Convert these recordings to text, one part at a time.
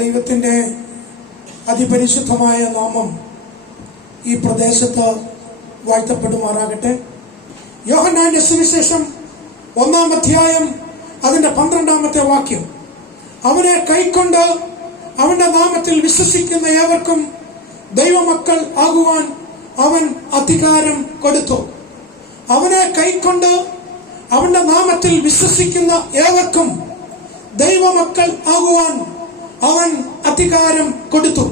ദൈവത്തിൻ്റെ അതിപരിശുദ്ധമായ നാമം ഈ പ്രദേശത്ത് വാഴ്ത്തപ്പെടുമാറാകട്ടെ. യോഹന്നാന്റെ സുവിശേഷം 1-ാം അധ്യായം അതിന്റെ 12-ാമത്തെ വാക്യം, അവനെ കൈക്കൊണ്ട് അവന്റെ നാമത്തിൽ വിശ്വസിക്കുന്ന ഏവർക്കും ദൈവമക്കൾ ആകുവാൻ അവൻ അധികാരം കൊടുത്തു. അവനെ കൈക്കൊണ്ട് അവന്റെ നാമത്തിൽ വിശ്വസിക്കുന്ന ഏവർക്കും ദൈവമക്കൾ ആകുവാൻ അവൻ അധികാരം കൊടുത്തു.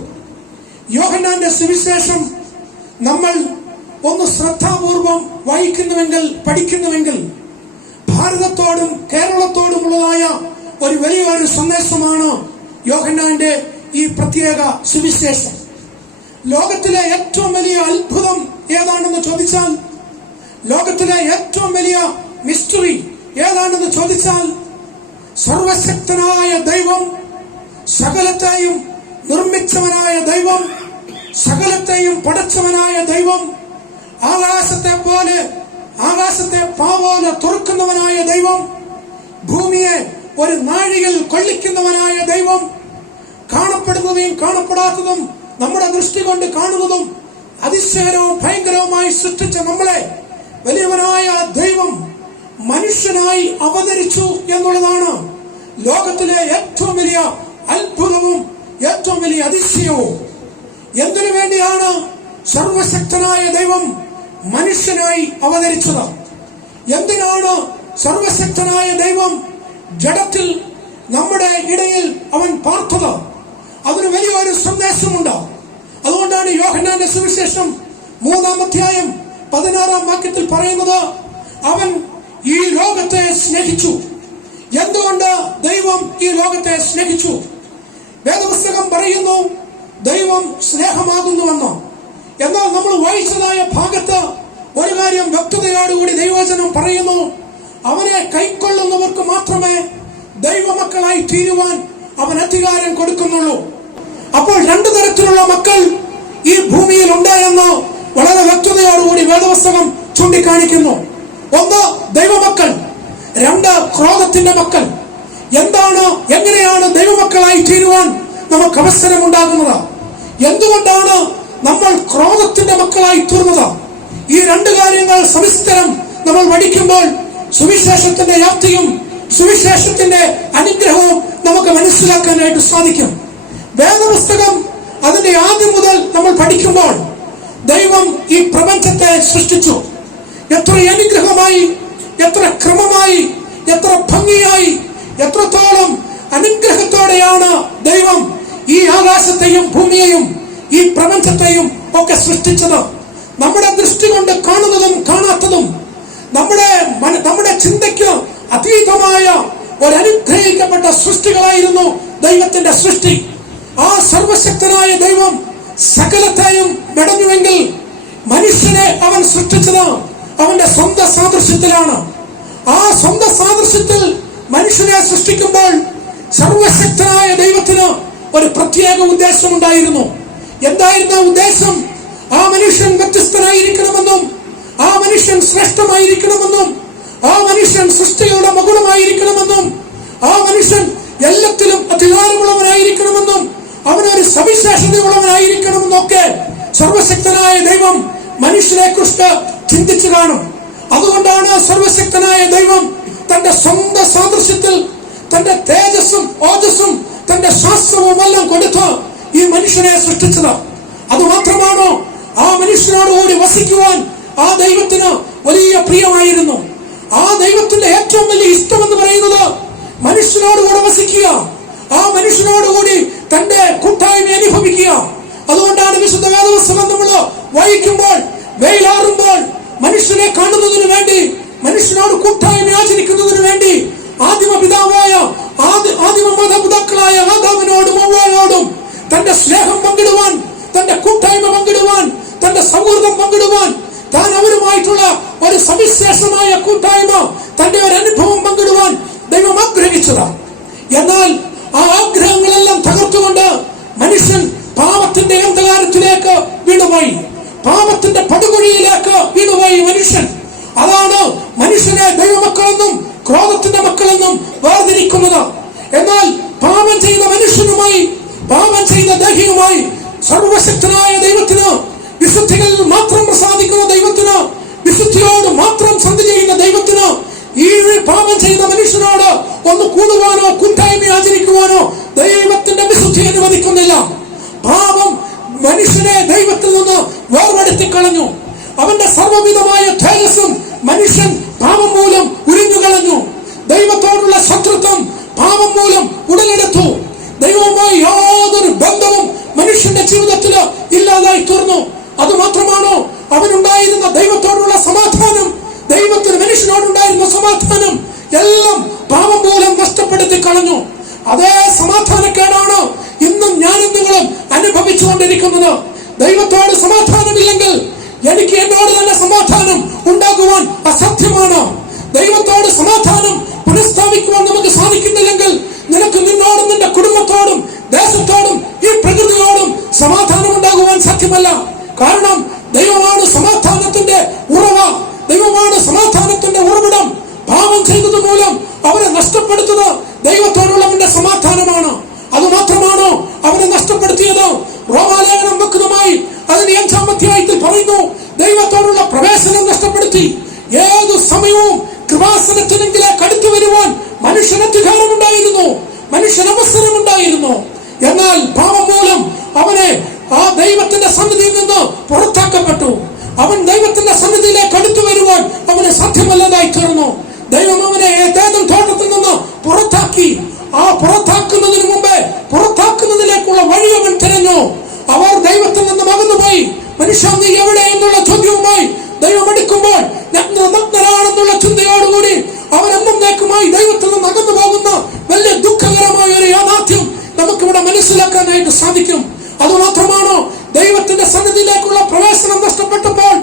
യോഹന്നാന്റെ സുവിശേഷം നമ്മൾ ഒന്ന് ശ്രദ്ധാപൂർവം വായിക്കുന്നുവെങ്കിൽ, പഠിക്കുന്നുവെങ്കിൽ ഭാരതത്തോടും കേരളത്തോടുമുള്ളതായ ഒരു വലിയൊരു സന്ദേശമാണ് യോഹന്നാന്റെ ഈ പ്രത്യേക സുവിശേഷം. ലോകത്തിലെ ഏറ്റവും വലിയ അത്ഭുതം ഏതാണെന്ന് ചോദിച്ചാൽ, ലോകത്തിലെ ഏറ്റവും വലിയ മിസ്റ്ററി ഏതാണെന്ന് ചോദിച്ചാൽ, സർവശക്തനായ ദൈവം, സകലത്തെയും നിർമ്മിച്ചവനായ ദൈവം, സകലത്തെയും പടച്ചവനായ ദൈവം, ആകാശത്തെ പാവോലെ തുറക്കുന്നവനായ ദൈവം, ഭൂമിയെ ഒരു നാഴികയിൽ കൊള്ളിക്കുന്നവനായ ദൈവം, കാണപ്പെടുന്നതും കാണപ്പെടാത്തതും നമ്മുടെ ദൃഷ്ടി കൊണ്ട് കാണുന്നതും അതിശയവും ഭയങ്കരവുമായി സൃഷ്ടിച്ച നമ്മളെ വലിയവനായ ദൈവം മനുഷ്യനായി അവതരിച്ചു എന്നുള്ളതാണ് ലോകത്തിലെ ഏറ്റവും വലിയ അത്ഭുതവും ഏറ്റവും വലിയ അതിശയവും. എന്തിനു വേണ്ടിയാണ് സർവശക്തനായ ദൈവം മനുഷ്യനായി അവതരിച്ചത്? എന്തിനാണ് സർവശക്തനായ ദൈവം ജഡത്തിൽ നമ്മുടെ ഇടയിൽ അവൻ പാർത്തത്? അതിന് വലിയൊരു സന്ദേശമുണ്ട്. അതുകൊണ്ടാണ് യോഹന്നാന്റെ സുവിശേഷം 3-ാം അധ്യായം 16-ാം വാക്യത്തിൽ പറയുന്നത്, അവൻ ഈ ലോകത്തെ സ്നേഹിച്ചു. എന്തുകൊണ്ട് ദൈവം ഈ ലോകത്തെ സ്നേഹിച്ചു? വേദപുസ്തകം പറയുന്നു ദൈവം സ്നേഹമാകുന്നുവെന്ന്. എന്നാൽ നമ്മൾ വായിച്ചതായ ഭാഗത്ത് ഒരു കാര്യം വ്യക്തതയോടുകൂടി ദൈവവചനം പറയുന്നു, അവനെ കൈക്കൊള്ളുന്നവർക്ക് മാത്രമേ ദൈവമക്കളായി തീരുവാൻ അവൻ അധികാരം കൊടുക്കുന്നുള്ളൂ. അപ്പോൾ രണ്ടു തരത്തിലുള്ള മക്കൾ ഈ ഭൂമിയിൽ ഉണ്ട് എന്ന് വളരെ വ്യക്തതയോടുകൂടി വേദപുസ്തകം ചൂണ്ടിക്കാണിക്കുന്നു. ഒന്ന് ദൈവമക്കൾ, രണ്ട് ക്രോധത്തിന്റെ മക്കൾ. എങ്ങനെയാണ് ദൈവമക്കളായി തീരുവാൻ നമുക്ക് അവസരമുണ്ടാകുന്നത്? എന്തുകൊണ്ടാണ് നമ്മൾ ക്രോധത്തിന്റെ മക്കളായി തീർന്നത്? ഈ രണ്ട് കാര്യങ്ങൾ സവിസ്തരം നമ്മൾ പഠിക്കുമ്പോൾ സുവിശേഷത്തിന്റെ വ്യാപ്തിയും സുവിശേഷത്തിന്റെ അനുഗ്രഹവും നമുക്ക് മനസ്സിലാക്കാനായിട്ട് സാധിക്കും. വേദപുസ്തകം അതിന്റെ ആദ്യം മുതൽ നമ്മൾ പഠിക്കുമ്പോൾ ദൈവം ഈ പ്രപഞ്ചത്തെ സൃഷ്ടിച്ചു. എത്ര അനുഗ്രഹമായി, എത്ര ക്രമമായി, എത്ര ഭംഗിയായി, എത്രത്തോളം അനുഗ്രഹത്തോടെയാണ് ദൈവം ഈ ആകാശത്തെയും ഭൂമിയെയും ഈ പ്രപഞ്ചത്തെയും ഒക്കെ സൃഷ്ടിച്ചത്. നമ്മുടെ ദൃഷ്ടി കൊണ്ട് കാണുന്നതും കാണാത്തതും നമ്മുടെ ചിന്തയ്ക്ക് അതീതമായ ഒരു അനുഗ്രഹിക്കപ്പെട്ട സൃഷ്ടികളായിരുന്നു ദൈവത്തിന്റെ സൃഷ്ടി. ആ സർവശക്തനായ ദൈവം സകലത്തെയും മെടഞ്ഞുവെങ്കിൽ മനുഷ്യനെ അവൻ സൃഷ്ടിച്ചത് അവന്റെ സ്വന്തം സാദൃശ്യത്തിലാണ്. ആ സ്വന്തം സാദൃശ്യത്തിൽ മനുഷ്യനെ സൃഷ്ടിക്കുമ്പോൾ സർവശക്തനായ ദൈവത്തിന് ഒരു പ്രത്യേക ഉദ്ദേശമുണ്ടായിരുന്നു. എന്തായിരുന്നു ഉദ്ദേശം? ആ മനുഷ്യൻ വ്യത്യസ്തനായിരിക്കണമെന്നും, ആ മനുഷ്യൻ ശ്രേഷ്ഠമായിരിക്കണമെന്നും, ആ മനുഷ്യൻ സൃഷ്ടിയുടെ മകുടമായിരിക്കണമെന്നും, ആ മനുഷ്യൻ എല്ലാത്തിലും അധികാരമുള്ളവനായിരിക്കണമെന്നും, അവനൊരു സവിശേഷതയുള്ളവനായിരിക്കണമെന്നും ഒക്കെ സർവശക്തനായ ദൈവം മനുഷ്യനെ കുറിച്ച് ചിന്തിച്ചു കാണും. അതുകൊണ്ടാണ് സർവശക്തനായ ദൈവം തന്റെ സ്വന്തം സാദൃശ്യത്തിൽ തന്റെ തേജസ്സും ഓജസ്സും തന്റെ ശാസ്ത്രവും എല്ലാം കൊടുത്ത് ഈ മനുഷ്യനെ സൃഷ്ടിച്ചത്. അതുമാത്രമാണോ, ആ മനുഷ്യനോടുകൂടി വസിക്കുവാൻ ആ ദൈവത്തിന് വലിയ പ്രിയമായിരുന്നു. ആ ദൈവത്തിന്റെ ഏറ്റവും വലിയ ഇഷ്ടം എന്ന് പറയുന്നത് മനുഷ്യനോടുകൂടെ വസിക്കുക, ആ മനുഷ്യനോടുകൂടി തന്റെ കൂട്ടായ്മ അനുഭവിക്കുക. അതുകൊണ്ടാണ് വിശുദ്ധ വേദപുസ്തകം നമ്മൾ വായിക്കുമ്പോൾ വെയിലാറുമ്പോൾ മനുഷ്യനെ കാണുന്നതിന് വേണ്ടി, മനുഷ്യനോട് കൂട്ടായ്മ ആചരിക്കുന്നതിന് വേണ്ടി ആദിമ മാതാപിതാക്കളായ ആദാമിനോടും ഹവ്വായോടും തന്റെ സ്നേഹം പങ്കിടുവാൻ, തന്റെ കൂട്ടായ്മ പങ്കിടുവാൻ, തന്റെ സൗഹൃദം പങ്കിടുവാൻ, താൻ അവരുമായിട്ടുള്ള ഒരു സവിശേഷമായ കൂട്ടായ്മ, തന്റെ ഒരു അനുഭവം പങ്കിടുവാൻ ദൈവം ആഗ്രഹിച്ചതാണ്. എന്നാൽ ആ ആഗ്രഹങ്ങളെല്ലാം തകർത്തുകൊണ്ട് മനുഷ്യൻ പാപത്തിന്റെ അന്ധകാരത്തിലേക്ക് വീണുപോയി, പാപത്തിന്റെ പടുകുഴിയിലേക്ക് വീണുപോയി മനുഷ്യൻ. അതാണ് മനുഷ്യനെ ദൈവമക്കളെന്നും ക്രോധത്തിന്റെ മക്കളെന്നും വേർതിരിക്കുന്നത്. എന്നാൽ പാപം ചെയ്ത മനുഷ്യനുമായി വൈരാഗ്യവുമായി സർവശക്തനായ ദൈവത്തിന്, വിശുദ്ധികളിൽ മാത്രം പ്രസാദിക്കുന്ന ദൈവത്തിന്, വിശുദ്ധിയോട് മാത്രം സന്ധി ചെയ്യുന്ന ദൈവത്തിന് ഈ പാപം ചെയ്യുന്ന മനുഷ്യനോട് ഒന്ന് കൂടുവാനോ കൂട്ടായ്മ ആചരിക്കുവാനോ ദൈവത്തിന്റെ വിശുദ്ധി അനുവദിക്കുന്നില്ല. പാപം മനുഷ്യനെ ദൈവത്തിൽ നിന്ന് വേർപെടുത്തി കളഞ്ഞു. അവന്റെ സർവ്വവിധമായ തേജസ്സും മനുഷ്യൻ പാപം മൂലം ഉരിഞ്ഞു കളഞ്ഞു. ദൈവത്തോടുള്ള ശത്രുത്വം പാപം മൂലം ഉടലെടുത്തു. ദൈവവുമായി യാതൊരു ബന്ധവും മനുഷ്യന്റെ ജീവിതത്തിൽ ഇല്ലാതായി തീർന്നു. അതുമാത്രമാണോ, അവനുണ്ടായിരുന്ന ദൈവത്തോടുള്ള സമാധാനം, ദൈവത്തിന് മനുഷ്യനോടുണ്ടായിരുന്ന സമാധാനം എല്ലാം പാപം മൂലം നഷ്ടപ്പെടുത്തി കളഞ്ഞു. അതേ സമാധാനക്കേടാണ് ഇന്നും ഞാനും നിങ്ങളും അനുഭവിച്ചുകൊണ്ടിരിക്കുന്നത്. ദൈവത്തോട് സമാധാനമില്ലെങ്കിൽ എനിക്ക് എന്നോട് തന്നെ സമാധാനം ഉണ്ടാകുവാൻ അസാധ്യമാണ്. ദൈവത്തോട് സമാധാനം പുനഃസ്ഥാപിക്കുവാൻ നമുക്ക് സാധിക്കുന്നില്ലെങ്കിൽ നിനക്ക് നിന്നോടും നിന്റെ കുടുംബത്തോടും ദേശത്തോടും ഈ പ്രകൃതിയോടും സമാധാനം ഉണ്ടാകുവാൻ സാധ്യമല്ല. കാരണം ദൈവമാണ് സമാധാനത്തിന്റെ ഉറവ, ദൈവമാണ് സമാധാനത്തിന്റെ ഉറവിടം. പാപം ചെയ്തത് മൂലം അവനെ നഷ്ടപ്പെടുത്തുന്നത് ദൈവത്തോടുള്ളവന്റെ സമാധാനമാണ്. അതുമാത്രമാണോ അവനെ നഷ്ടപ്പെടുത്തിയത്? റോമാലേഖനം വ്യക്തമായി അതിന് 5-ാം അധ്യായത്തിൽ പറയുന്നു, ദൈവത്തോടുള്ള പ്രവേശനം നഷ്ടപ്പെടുത്തി. ഏതു സമയവും കൃപാസനത്തിനെങ്കിലേക്ക് അടുത്തു വരുവാൻ മനുഷ്യന് അധികാരമുണ്ടായിരുന്നു, മനുഷ്യന് അവസരമുണ്ടായിരുന്നു. എന്നാൽ പാപം മൂലം അവനെ ആ ദൈവത്തിന്റെ സന്നിധിയിൽ നിന്ന് പുറത്താക്കപ്പെട്ടു. അവൻ ദൈവത്തിന്റെ സന്നിധിയിലേക്ക് അടുത്തു വരുവാൻ അവന് സാധ്യമല്ലതായി തീർന്നു. ദൈവം അവനെ ഏതേദൻ തോട്ടത്തിൽ നിന്ന് പുറത്താക്കി. ആ പുറത്താക്കുന്നതിന് മുമ്പേ പുറത്താക്കുന്നതിലേക്കുള്ള വഴി അവൻ തിരഞ്ഞു. അവർ ദൈവത്തിൽ നിന്ന് അകന്നുപോയി. മനുഷ്യ, നീ എവിടെ എന്നുള്ള ചോദ്യവുമായി ദൈവം എടുക്കുമ്പോൾ നഗ്നരാണെന്നുള്ള ചിന്തയോടുകൂടി അവൻ എന്നേക്കുമായി ദൈവത്തിൽ നിന്ന് അകന്നു പോകുന്ന വലിയ ദുഃഖകരമായ ഒരു യാഥാർത്ഥ്യം നമുക്കിവിടെ മനസ്സിലാക്കാനായിട്ട് സാധിക്കും. അതുമാത്രമാണോ, ദൈവത്തിന്റെ സന്നിധിയിലേക്കുള്ള പ്രവേശനം നഷ്ടപ്പെട്ടപ്പോൾ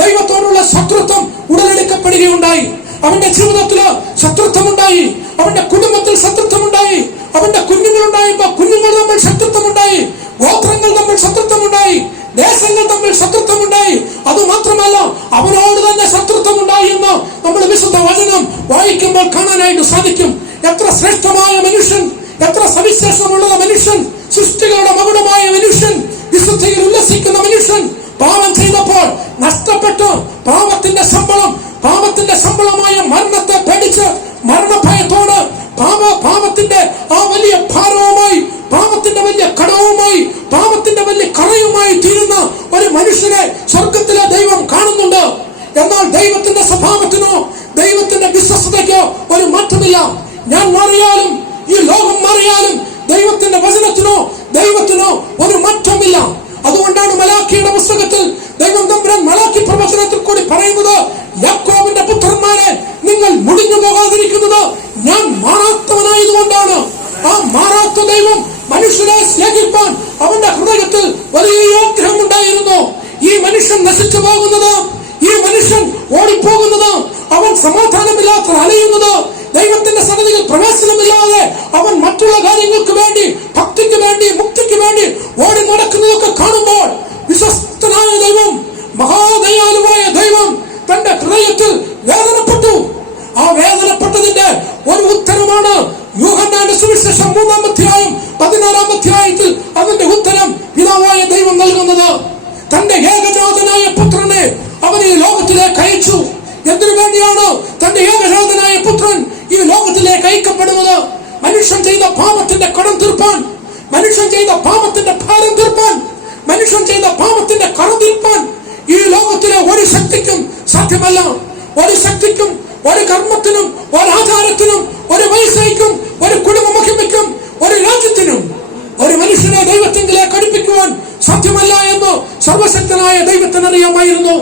ദൈവത്തോടുള്ള ശത്രുത്വം ഉടലെടുക്കപ്പെടുകയുണ്ടായി. അവന്റെ ജീവിതത്തില് ശത്രുത്വമുണ്ടായി, അവന്റെ കുടുംബത്തിൽ ശത്രുത്വമുണ്ടായി, അവന്റെ കുഞ്ഞുങ്ങളുണ്ടായപ്പോ കുഞ്ഞുങ്ങൾ തമ്മിൽ ശത്രുത്വമുണ്ടായി, ഗോത്രങ്ങൾ തമ്മിൽ ശത്രുത്വമുണ്ടായി, ദേശങ്ങൾ തമ്മിൽ ശത്രുത്വമുണ്ടായി. അതുമാത്രമല്ല, അവനോട് തന്നെ ശത്രുത്വമുണ്ടായി എന്ന് നമ്മൾ വിശുദ്ധ വചനം വായിക്കുമ്പോൾ കാണാനായിട്ട് സാധിക്കും. എത്ര ശ്രേഷ്ഠമായ മനുഷ്യൻ, എത്ര സവിശേഷമുള്ള മനുഷ്യൻ, സൃഷ്ടികളുടെ മകുടമായ മനുഷ്യൻ, വിശുദ്ധിയിൽ ഉല്ലസിക്കുന്ന മനുഷ്യൻ പാപം ചെയ്തപ്പോൾ നഷ്ടപ്പെട്ടു. പാപത്തിന്റെ ശമ്പളമായ മരണത്തെ പേടിച്ച് മരണഭയത്തോട് പാപത്തിന്റെ ആ വലിയ ഭാരവുമായി, പാപത്തിന്റെ വലിയ കടവുമായി, പാപത്തിന്റെ വലിയ കറയുമായി തീരുന്ന ഒരു മനുഷ്യനെ സ്വർഗത്തിലെ ദൈവം കാണുന്നുണ്ട്. എന്നാൽ ദൈവത്തിന്റെ സ്വഭാവത്തിനോ ദൈവത്തിന്റെ വിശ്വസ്തതയ്ക്കോ ഒരു മാറ്റമില്ല. ഞാൻ മാറിയാലും ഈ ലോകം മാറിയാലും ദൈവത്തിന്റെ വചനത്തിനോ ദൈവത്തിനോ ഒരു മാറ്റമില്ല. അതുകൊണ്ടാണ് മലാക്കിയുടെ പുസ്തകത്തിൽ ദൈവം തമ്പുരാൻ മലാക്കി പ്രവചനത്തിൽ കൂടി പറയുന്നത്, യാക്കോബിന്റെ പുത്രന്മാരെ, നിങ്ങൾ മുടിഞ്ഞു പോകാതിരിക്കുന്നത് ഞാൻ മാറാത്തവനായതുകൊണ്ടാണ്. ആ മാറാത്ത ദൈവം മനുഷ്യനെ സ്നേഹിപ്പാൻ അവന്റെ ഹൃദയത്തിൽ വലിയ ആഗ്രഹം ഉണ്ടായിരുന്നു. ഈ മനുഷ്യൻ നശിച്ചു പോകുന്നത്, ഈ മനുഷ്യൻ ഓടിപ്പോകുന്നത്, അവൻ സമാധാനമില്ലാത്ത അലയുന്നത്, ദൈവത്തിന്റെ സന്നിധിയിൽ പ്രവേശനമില്ലാതെ അവൻ മറ്റുള്ള കാര്യങ്ങൾക്ക് വേണ്ടി, ഭക്തിക്ക് വേണ്ടി, മുക്തിക്ക് വേണ്ടി ഓടി നടക്കുന്നതൊക്കെ കാണുമ്പോൾ വിശ്വസ്തനായ ദൈവം, മഹാദയാലുവായ ദൈവം തന്റെ ഹൃദയത്തിൽ വേദനപ്പെട്ടു. ആ വേദനപ്പെട്ടതിന്റെ ഒരു ഉത്തരമാണ് യോഹന്നാന്റെ സുവിശേഷം 3-ാം അധ്യായം 16-ാം അധ്യായത്തിൽ അതിന്റെ ഉത്തരം പിതാവായ ദൈവം നൽകുന്നത്. തന്റെ ഏകജാതനായ പുത്രനെ അവൻ ഈ ലോകത്തിലേക്ക് അയച്ചു. എന്തിനു വേണ്ടിയാണ് തന്റെ ഏകജാതനായ പുത്രൻ ഈ ലോകത്തിലേക്ക് അയക്കപ്പെടുന്നത്? മനുഷ്യൻ ചെയ്ത പാപത്തിന്റെ കടം തീർപ്പാൻ, മനുഷ്യൻ ചെയ്ത പാപത്തിന്റെ ഭാരം തീർപ്പാൻ, മനുഷ്യൻ ചെയ്ത പാപത്തിന്റെ കടം തീർപ്പാൻ ഈ ലോകത്തിലെ ഒരു ശക്തിക്കും സാധ്യമല്ല. ഒരു ശക്തിക്കും, ഒരു കർമ്മത്തിനും, ഒരു ആചാരത്തിനും, ഒരു പൈസയ്ക്കും, ഒരു കുടുംബ മഹിമയ്ക്കും, ഒരു രാജ്യത്തിനും ഒരു മനുഷ്യനെ ദൈവത്തിലേക്ക് അടുപ്പിക്കുവാൻ സാധ്യമല്ല എന്ന് സർവശക്തനായ ദൈവത്തിന് അറിയാമായിരുന്നു.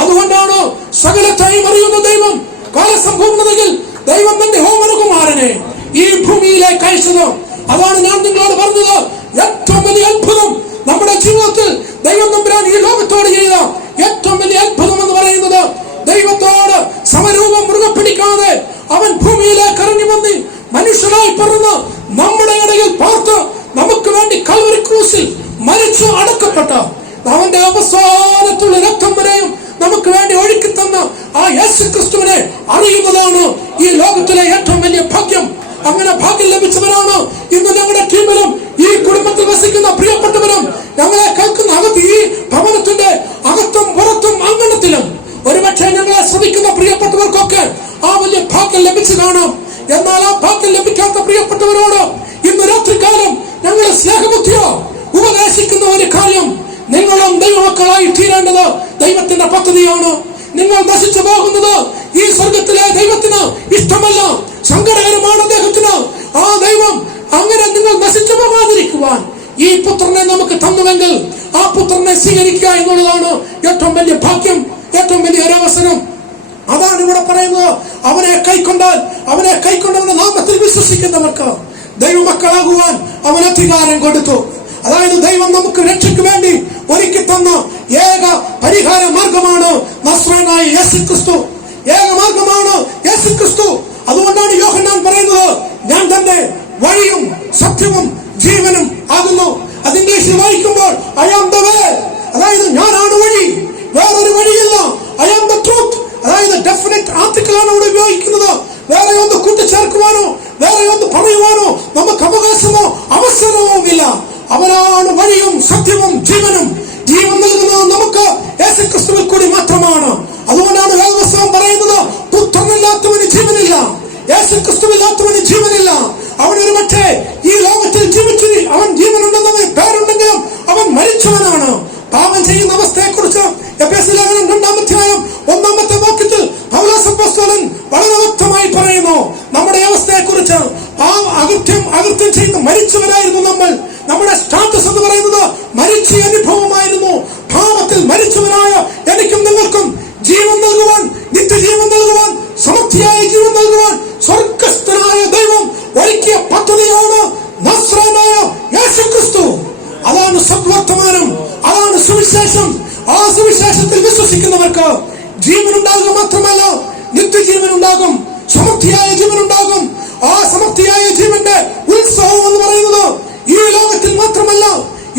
അതുകൊണ്ടാണ് സകലത്തെയും അറിയുന്ന ദൈവം കാലസമ്പൂർണതയിൽ ദൈവം തന്റെ ഹോമനകുമാരനെ ഈ ഭൂമിയിലേക്ക് അയച്ചത്. അതാണ് ഞാൻ നിങ്ങളോട് പറഞ്ഞത്, ഏറ്റവും വലിയ അത്ഭുതം നമ്മുടെ ജീവിതത്തിൽ ദൈവം തമ്പുരാൻ ഈ ലോകത്തോട് ചെയ്ത ഏറ്റവും വലിയ അത്ഭുതം എന്ന് പറയുന്നത്, ദൈവത്തോട് സമരൂപം മുറുകെ പിടിക്കാതെ അവൻ ഭൂമിയിലേക്ക് ഇറങ്ങി വന്ന് മനുഷ്യനായി പറന്ന് നമ്മുടെ ഇടയിൽ പാർത്ത് നമുക്ക് വേണ്ടി കൽവരി ക്രൂസിൽ മരിച്ചു അടക്കപ്പെട്ട അവന്റെ അവസാനത്തുള്ള രക്തം വരെയും നമുക്ക് വേണ്ടി ഒഴുക്കി തന്ന ആ യേശു ക്രിസ്തുവിനെ അറിയുന്നതാണ് ഈ ലോകത്തിലെ ഏറ്റവും വലിയ ഭാഗ്യം. അങ്ങനെ ഭാഗ്യം ലഭിച്ചവരാണ് ഇന്ന് ഞങ്ങളുടെ ടീമിലും ഈ കുടുംബത്തിൽ വസിക്കുന്ന പ്രിയപ്പെട്ടവരും ലഭിച്ചു കാണാം. എന്നാൽ ആ ഭാഗ്യം ലഭിക്കാത്ത പ്രിയപ്പെട്ടവരോട് ഇന്ന് രാത്രികാലം ഞങ്ങളെ സ്നേഹബുദ്ധിയോ ഉപദേശിക്കുന്ന ഒരു കാര്യം, നിങ്ങളും ദൈവമക്കളായി തീരേണ്ടത് ദൈവത്തിന്റെ പദ്ധതിയാണ്. നിങ്ങൾ നശിച്ചു പോകുന്നത് ഈ സ്വർഗത്തിലെ ദൈവത്തിന് ഇഷ്ടമല്ല, സങ്കടകരമാണ് അദ്ദേഹത്തിന്. ആ ദൈവം അങ്ങനെ നിങ്ങൾ നശിച്ചു പോകാതിരിക്കുവാൻ ഈ പുത്രനെ നമുക്ക് തന്നുവെങ്കിൽ ആ പുത്രനെ സ്വീകരിക്കുക എന്നുള്ളതാണ് ഏറ്റവും വലിയ ഭാഗ്യം, ഏറ്റവും വലിയ ഒരവസരം. അതാണ് ഇവിടെ പറയുന്നത്. അവനെ കൈക്കൊണ്ടവന്റെ നാമത്തിൽ വിശ്വസിക്കുന്നവർക്ക് ദൈവമക്കളാകുവാൻ അവൻ അധികാരം കൊടുത്തു. അതായത് ദൈവം നമുക്ക് രക്ഷയ്ക്ക് വേണ്ടി ഒരുക്കി തന്ന ഏക പരിഹാര മാർഗമാണ് നസ്രായനായ യേശുക്രിസ്തു. ഏക മാർഗമാണ് യേശുക്രിസ്തു. അതുകൊണ്ടാണ് യോഹന്നാൻ പറയുന്നത്, ഞാൻ തന്നെ വഴിയും സത്യവും ജീവനും ആകുന്നു. അത് ഇംഗ്ലീഷിൽ വായിക്കുമ്പോൾ ഐ ആം ദ വേ, അതായത് ഞാനാണ് വഴി, വേറൊരു വഴിയില്ല. ഐ ആം ദ ട്രൂത്ത്, അതായത് ഡെഫിനറ്റ് ആർട്ടിക്കിൾ ആണ് ഇവിടെ ഉപയോഗിക്കുന്നത്. വേറെ ഒന്ന് കൂട്ടിച്ചേർക്കുവാനോ വേറെ ഒന്ന് പറയുവാനോ നമുക്ക് അവകാശമോ അവസരമോ ഇല്ല. അവനാണ് വഴിയും സത്യവും ജീവനും. ജീവൻ നൽകുന്നത് നമുക്ക് യേശുക്രിസ്തുവിൽ കൂടി മാത്രമാണ്. അതുകൊണ്ടാണ് വേദപുസ്തകം പറയുന്നത്, പുത്രനില്ലാത്തവന് ജീവനില്ല, യേശുക്രിസ്തുവില്ലാത്തവന് ജീവനില്ല. അവനൊരു പക്ഷേ ഈ ലോകത്തിൽ ജീവിച്ചു, അവൻ ജീവനുണ്ടെന്ന് പേരുണ്ടെങ്കിലും അവൻ മരിച്ചവനാണ്. പാപം ചെയ്യുന്ന അവസ്ഥയെ കുറിച്ച് എഫെസ്യ ലേഖനം 2-ാം അധ്യായം 1-ാമത്തെ വാക്യത്തിൽ പൗലോസ് അപ്പോസ്തലൻ വളരെ വ്യക്തമായി പറയുന്നു നമ്മുടെ അവസ്ഥയെ കുറിച്ച്. അകൃത്യം ചെയ്ത് മരിച്ചവരായിരുന്നു നമ്മൾ. നമ്മുടെ സ്റ്റാറ്റസ് എന്ന് പറയുന്നത് മരിച്ച അനുഭവമായിരുന്നു. പാപത്തിൽ മരിച്ചവനായ എനിക്കും നിങ്ങൾക്കും ജീവൻ നൽകുവാൻ, നിത്യജീവൻ നൽകുവാൻ, സമൃദ്ധിയായ ജീവൻ നൽകുവാൻ സ്വർഗസ്ഥനായ ദൈവം ഒരുക്കിയ പദ്ധതിയാണ് നസ്രായനായ യേശുക്രിസ്തു. അതാണ് സദ്വർത്തമാനം, അതാണ് സുവിശേഷം. ആ സുവിശേഷത്തിൽ വിശ്വസിക്കുന്നവർക്ക് ജീവനുണ്ടാകുക മാത്രമല്ല, നിത്യജീവൻ ഉണ്ടാകും, സമൃദ്ധിയായ ജീവൻ ഉണ്ടാകും. ആ സമൃദ്ധിയായ ജീവന്റെ ഉത്സവം എന്ന് പറയുന്നത് ഈ ലോകത്തിൽ മാത്രമല്ല,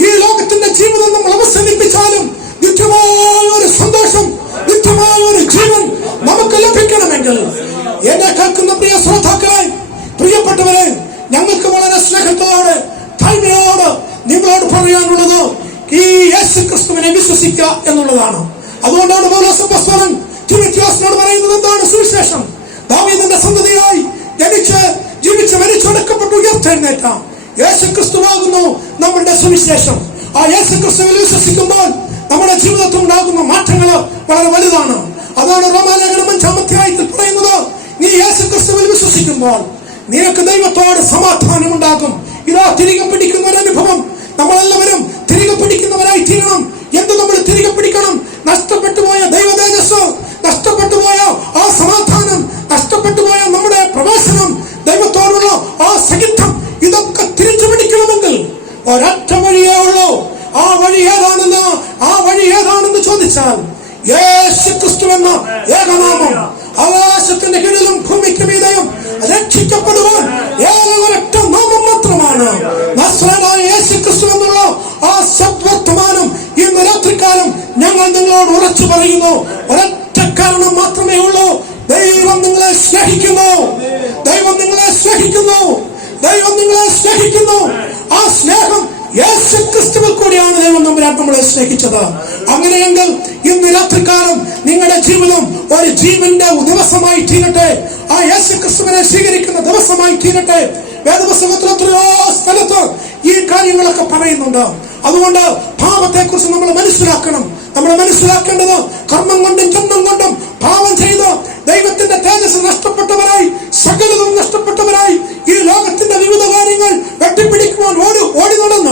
ഈ ലോകത്തിന്റെ ജീവിതം നമ്മൾ അവസാനിപ്പിച്ചാലും നിത്യമായ ഒരു സന്തോഷം, നിത്യമായ ഒരു ജീവൻ നമുക്ക് ലഭിക്കണമെങ്കിൽ എന്നെ കേൾക്കുന്ന പ്രിയ ശ്രോതാക്കളെ, പ്രിയപ്പെട്ടവരെ, ഞങ്ങൾക്ക് വളരെ സ്നേഹത്തോടെ താഴ്മയോട് നിങ്ങളോട് പറയാനുള്ളത് ഈ യേശുക്രിസ്തുവിനെ വിശ്വസിക്കുക എന്നുള്ളതാണ്. അതുകൊണ്ടാണ് പൗലോസ് അപ്പോസ്തലൻ തിമോഥെയോസിനോട് പറയുന്നത് എന്താണ്? സുവിശേഷം. ദാവീദിന്റെ സന്തതിയായി ജനിച്ച് ജീവിച്ച് മരിച്ചടക്കപ്പെട്ട് ഉയർത്തെഴുന്നേറ്റ യേശുക്രിസ്തുവാകുന്നു നമ്മളുടെ സുവിശേഷം. ആ യേശുക്രിസ്തുവിൽ വിശ്വസിക്കുമ്പോൾ നമ്മുടെ ജീവിതത്തിൽ ഉണ്ടാകുന്ന മാറ്റങ്ങൾ വളരെ വലുതാണ്. അതാണ് റോമാലേഖനം 5-ാം അധ്യായത്തിൽ പറയുന്നത്, നീ യേശുക്രിസ്തുവിൽ വിശ്വസിക്കുമ്പോൾ നിനക്ക് ദൈവത്തോട് സമാധാനം ഉണ്ടാകും. ഇതാ തിരികെ പിടിക്കുന്ന ഒരു അനുഭവം. നമ്മളെല്ലാവരും തിരികെ പിടിക്കുന്നവരായി തീരണം. എന്ത് നമ്മൾ തിരികെ പിടിക്കണം? നഷ്ടപ്പെട്ടു പോയ ദൈവ തേജസ്, നഷ്ടപ്പെട്ടു പോയ ആ സമാധാനം, നഷ്ടപ്പെട്ടു പോയ നമ്മുടെ പ്രവേശനം, ദൈവത്തോടുള്ള ആ സഖിത്വം, ഇതൊക്കെ തിരിച്ചു പിടിക്കണമെങ്കിൽ ഒരൊറ്റ വഴിയേ ഉള്ളൂ. ആ വഴി ഏതാണെന്ന് ചോദിച്ചാൽ യേശുക്രിസ്തു എന്ന ഏകനാമം. ആകാശത്തിന്റെ കീഴിലും ഭൂമിക്ക് മീതെയും രക്ഷിക്കപ്പെടുവാൻ ഒരൊറ്റ നാമം മാത്രമാണ് നസ്രായനായ യേശുക്രിസ്തു എന്നുള്ള ആ സദ്വർത്തമാനം. ഇന്ന് രാത്രികാലം ഞങ്ങൾ നിങ്ങളോട് ഉറച്ചു പറയുന്നു, ഒരൊറ്റ കാരണം മാത്രമേ ഉള്ളൂ. ദൈവം നിങ്ങളെ സ്നേഹിക്കുന്നു, ദൈവം നിങ്ങളെ സ്നേഹിക്കുന്നു, ദൈവം നിങ്ങളെ സ്നേഹിക്കുന്നു. ആ സ്നേഹം യേശുക്രിസ്തുവിൽ കൂടിയാണ് ദൈവം നമ്മളെ സ്നേഹിച്ചത്. അങ്ങനെയെങ്കിൽ ഇന്ന് രാത്രികാലം നിങ്ങളുടെ ജീവിതം ഒരു ജീവന്റെ ദിവസമായി തീരട്ടെ, ആ യേശുക്രിസ്തുവിനെ സ്വീകരിക്കുന്ന ദിവസമായി തീരട്ടെ. വേദപുസ്തകത്തിൽ എത്രയോ സ്ഥലത്ത് ഈ കാര്യങ്ങളൊക്കെ പറയുന്നുണ്ട്. അതുകൊണ്ട് പാപത്തെ കുറിച്ച് നമ്മൾ മനസ്സിലാക്കണം. നമ്മൾ മനസ്സിലാക്കേണ്ടത് കർമ്മം കൊണ്ടും ജന്മം കൊണ്ടും പാപം ചെയ്ത് ദൈവത്തിന്റെ തേജസ് നഷ്ടപ്പെട്ടവരായി, സകലതും നഷ്ടപ്പെട്ടവരായി, ഈ ലോകത്തിന്റെ വിവിധ കാര്യങ്ങൾ വെട്ടിപ്പിടിക്കുവാൻ ഓടി നടന്ന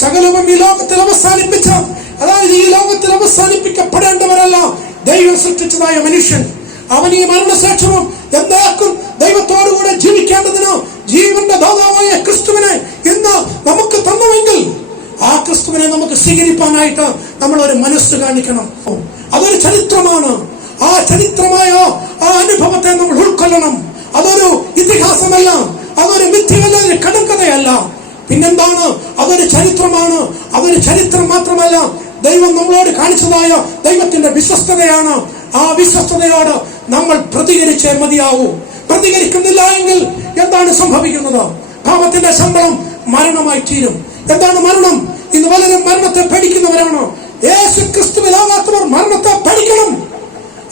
സകലവും ഈ ലോകത്തിൽ അവസാനിപ്പിച്ച, അതായത് ഈ ലോകത്തിൽ അവസാനിപ്പിക്കപ്പെടേണ്ടവരല്ല ദൈവം സൃഷ്ടിച്ചതായ മനുഷ്യൻ. അവൻ ഈ മരണശേഷവും എന്താക്കും ദൈവത്തോടുകൂടെ ജീവിക്കേണ്ടതിന് ജീവന്റെ ദാതാവായ ക്രിസ്തുവിനെ ഇന്ന് നമുക്ക് തന്നുവെങ്കിൽ ആ ക്രിസ്തുവിനെ നമുക്ക് സ്വീകരിക്കാനായിട്ട് നമ്മൾ ഒരു മനസ്സ് കാണിക്കണം. അതൊരു ചരിത്രമാണ്. ആ ചരിത്രമായ ആ അനുഭവത്തെ നമ്മൾ ഉൾക്കൊള്ളണം. അതൊരു ഇതിഹാസമല്ല, അതൊരു മിഥ്യമല്ല, ഒരു കടങ്കഥയല്ല. പിന്നെന്താണ്? അതൊരു ചരിത്രമാണ്. അതൊരു ചരിത്രം മാത്രമല്ല, ദൈവം നമ്മളോട് കാണിച്ചതായ ദൈവത്തിന്റെ വിശ്വസ്തതയാണ്. ആ വിശ്വസ്തതയോട് നമ്മൾ പ്രതികരിച്ചേ മതിയാവൂ. പ്രതികരിക്കുന്നില്ല എങ്കിൽ എന്താണ് സംഭവിക്കുന്നത്? പാപത്തിന്റെ ശമ്പളം മരണമായി തീരും. എന്താണ് മരണം? ഇന്ന് വളരെ മരണത്തെ പഠിക്കുന്നവരാണ്. യേശു ക്രിസ്തുവിലാകാത്തവർ മരണത്തെ പഠിക്കണം,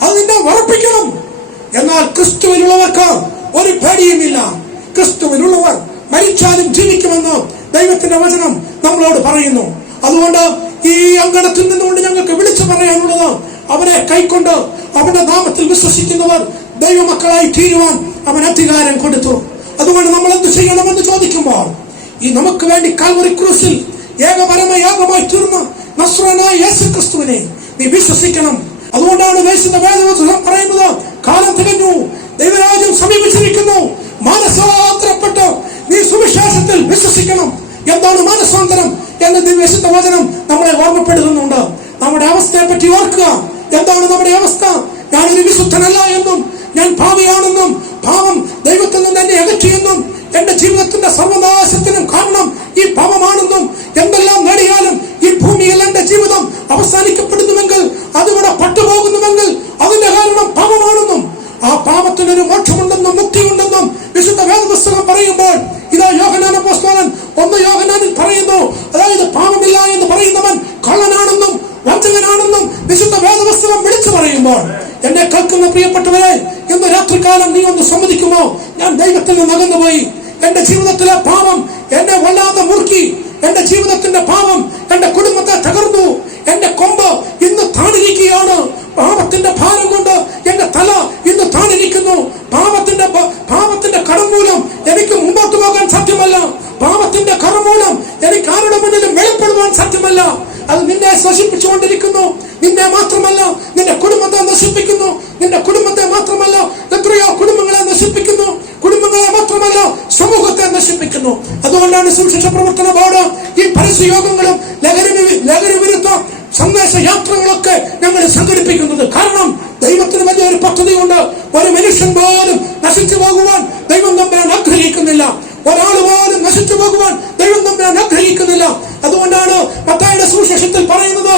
അതിനെ ഉറപ്പിക്കണം. എന്നാൽ ക്രിസ്തുവിലുള്ളവർക്ക് ഒരു പേടിയുമില്ല. ക്രിസ്തുവിനുള്ളവർ മരിച്ചാലും ജീവിക്കുമെന്ന് ദൈവത്തിന്റെ വചനം നമ്മളോട് പറയുന്നു. അതുകൊണ്ട് ഈ അങ്കണത്തിൽ നിന്നുകൊണ്ട് ഞങ്ങൾക്ക് വിളിച്ചു പറയാനുള്ളത്, അവനെ കൈക്കൊണ്ട് അവന്റെ നാമത്തിൽ വിശ്വസിക്കുന്നവർ ദൈവമക്കളായി തീരുവാൻ അവൻ അധികാരം കൊടുത്തു. അതുകൊണ്ട് നമ്മൾ എന്ത് ചെയ്യണമെന്ന് ചോദിക്കുമ്പോൾ, ഈ നമുക്ക് വേണ്ടി കാൽവറി ക്രൂസിൽ ഏകപരമയാഗമായി തീർന്ന നസ്രയനായ യേശു ക്രിസ്തുവിനെ നീ വിശ്വസിക്കണം. അതുകൊണ്ടാണ് വേദവചനം പറയുന്നത്, കാലം തികഞ്ഞു, ദൈവരാജ്യം സമീപിച്ചിരിക്കുന്നു, മാനസാന്തരപ്പെട്ട് നീ സുവിശേഷത്തിൽ വിശ്വസിക്കണം. എന്താണ് മാനസാന്തരം എന്ന് വിശുദ്ധ വചനം നമ്മളെ ഓർമ്മപ്പെടുത്തുന്നുണ്ട്. നമ്മുടെ അവസ്ഥയെ പറ്റി ഓർക്കുക. എന്താണ് നമ്മുടെ അവസ്ഥ? ഞാനൊരു വിശുദ്ധനല്ല എന്നും, ഞാൻ പാപിയാണെന്നും, പാപം ദൈവത്തിൽ നിന്ന് എന്നെ അകറ്റിയെന്നും, എന്റെ ജീവിതത്തിന്റെ സർവനാശത്തിനും കാരണം ഈ പാപമാണെന്നും, എന്തെല്ലാം നേടിയാലും ഈ ഭൂമിയിൽ എന്റെ ജീവിതം അവസാനിക്കപ്പെടുന്നുവെങ്കിൽ, അതിവിടെ പട്ടുപോകുന്നുവെങ്കിൽ അതിന്റെ കാരണം പാപമാണെന്നും, ആ പാപത്തിനൊരു മോക്ഷമുണ്ടെന്നും മുക്തിയുണ്ടെന്നും വിശുദ്ധ വേദപുസ്തകം പറയുമ്പോൾ, ഇതാ യോഹന്നാൻ അപ്പോസ്തലൻ 1 യോഹന്നാനിൽ പറയുന്നു, അതായത് പാപമില്ല എന്ന് പറയുന്നവൻ കള്ളനാണെന്നും വഞ്ചകനാണെന്നും വിശുദ്ധ വേദപുസ്തകം വിളിച്ചു പറയുമ്പോൾ, എന്നെ കേൾക്കുന്ന പ്രിയപ്പെട്ടവരെ, ഇന്ന് രാത്രികാലം നീ ഒന്ന് സമ്മതിക്കുമോ, ഞാൻ ദൈവത്തിൽ നിന്ന് അകന്നുപോയി, എന്റെ ജീവിതത്തിലെ പാപം എന്നെ വല്ലാതെ മുറുക്കി, എന്റെ ജീവിതത്തിന്റെ പാപം എന്റെ കുടുംബത്തെ തകർന്നു, എന്റെ കൊമ്പ് ഇന്ന് താണിരിക്കുകയാണ്, പാപത്തിന്റെ ഭാരം കൊണ്ട് എന്റെ തല ഇന്ന് താണിരിക്കുന്നു, പാപത്തിന്റെ കടം മൂലം എനിക്ക് മുമ്പോട്ട് പോകാൻ സാധ്യമല്ല, പാപത്തിന്റെ കടം മൂലം എനിക്ക് ആരുടെ മുന്നിലും വെളിപ്പെടുവാൻ സാധ്യമല്ല. അത് നിന്നെ നശിപ്പിച്ചുകൊണ്ടിരിക്കുന്നു. നിന്നെ മാത്രമല്ല, നിന്റെ കുടുംബത്തെ നശിപ്പിക്കുന്നു. നിന്റെ കുടുംബത്തെ മാത്രമല്ല, എത്രയോ കുടുംബങ്ങളെ നശിപ്പിക്കുന്നു. കുടുംബങ്ങളെ മാത്രമല്ല, സമൂഹത്തെ നശിപ്പിക്കുന്നു. അതുകൊണ്ടാണ് സുവിശേഷ പ്രവർത്തന ബോർഡ് ഈ പരസ്യയോഗങ്ങളും ലഹരി വിരുദ്ധ സന്ദേശ യാത്രകളൊക്കെ ഞങ്ങൾ സംഘടിപ്പിക്കുന്നത്. കാരണം ദൈവത്തിന് വലിയൊരു പദ്ധതിയുണ്ട്. ഒരു മനുഷ്യൻ പോലും നശിച്ചു പോകുവാൻ ദൈവം തമ്പുരാൻ ആഗ്രഹിക്കുന്നില്ല. ഒരാൾ പോലും നശിച്ചു പോകുവാൻ ദൈവം തമ്പുരാൻ ആഗ്രഹിക്കുന്നില്ല. അതുകൊണ്ടാണ് മത്തായിയുടെ സുവിശേഷത്തിൽ പറയുന്നത്,